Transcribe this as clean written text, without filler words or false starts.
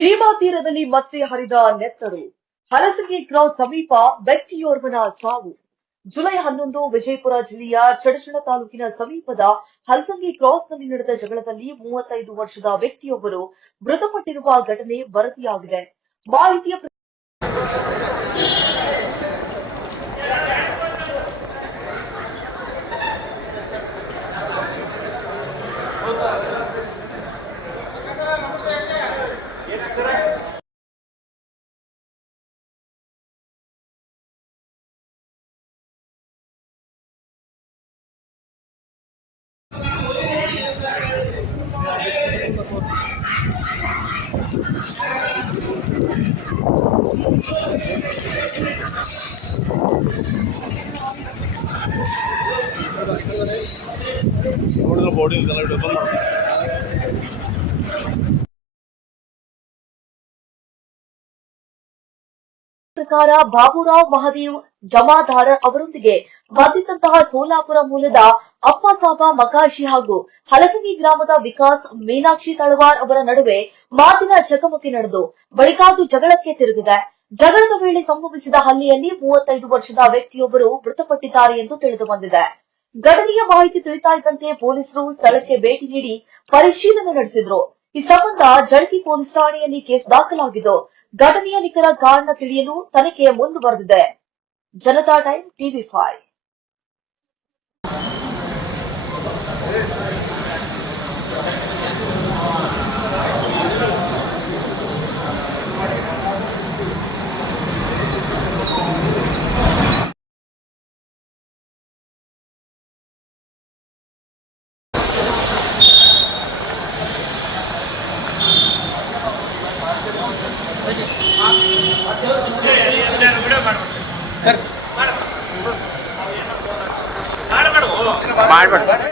ಭೀಮಾ ತೀರದಲ್ಲಿ ಮತ್ತೆ ಹರಿದ ನೆತ್ತರು. ಹಲಸಂಗಿ ಕ್ರಾಸ್ ಸಮೀಪ ವ್ಯಕ್ತಿಯೋರ್ವನ ಸಾವು. ಜುಲೈ 11 ವಿಜಯಪುರ ಜಿಲ್ಲೆಯ ಚಡಚಣ ತಾಲೂಕಿನ ಸಮೀಪದ ಹಲಸಂಗಿ ಕ್ರಾಸ್ನಲ್ಲಿ ನಡೆದ ಜಗಳದಲ್ಲಿ 35 ವರ್ಷದ ವ್ಯಕ್ತಿಯೊಬ್ಬರು ಮೃತಪಟ್ಟಿರುವ ಘಟನೆ ವರದಿಯಾಗಿದೆ. ಮಾಹಿತಿಯ ಪ್ರಕಾರ ಬಾಬುರಾವ್ ಮಹದೇವ್ ಜಮಾದಾರ ಅವರೊಂದಿಗೆ ಬಂದಿದ್ದಂತಹ ಸೋಲಾಪುರ ಮೂಲದ ಅಪ್ಪಸಾಬ ಮಕಾಶಿ ಹಾಗೂ ಹಲಸಂಗಿ ಗ್ರಾಮದ ವಿಕಾಸ್ ಮೀನಾಕ್ಷಿ ತಳವಾರ್ ಅವರ ನಡುವೆ ಮಾತಿನ ಚಕಮಕಿ ನಡೆದು ಬಳಿಕ ಅದು ಜಗಳಕ್ಕೆ ತಿರುಗಿದೆ. ಜಗಳದ ವೇಳೆ ಸಂಭವಿಸಿದ ಹಲ್ಲೆಯಲ್ಲಿ 35 ವರ್ಷದ ವ್ಯಕ್ತಿಯೊಬ್ಬರು ಮೃತಪಟ್ಟಿದ್ದಾರೆ ಎಂದು ತಿಳಿದು ಬಂದಿದೆ. ಘಟನೆಯ ಮಾಹಿತಿ ತಿಳಿತಾ ಇದ್ದಂತೆ ಪೊಲೀಸರು ಸ್ಥಳಕ್ಕೆ ಭೇಟಿ ನೀಡಿ ಪರಿಶೀಲನೆ ನಡೆಸಿದ್ರು. ಈ ಸಂಬಂಧ ಜಳಕಿ ಪೊಲೀಸ್ ಠಾಣೆಯಲ್ಲಿ ಕೇಸ್ ದಾಖಲಾಗಿದ್ದು ಘಟನೆಯ ನಿಖರ ಕಾರಣ ತಿಳಿಯಲು ತನಿಖೆ ಮುಂದುವರೆದಿದೆ. Janata time TV5. ಮಾಡ್ಬೇಡ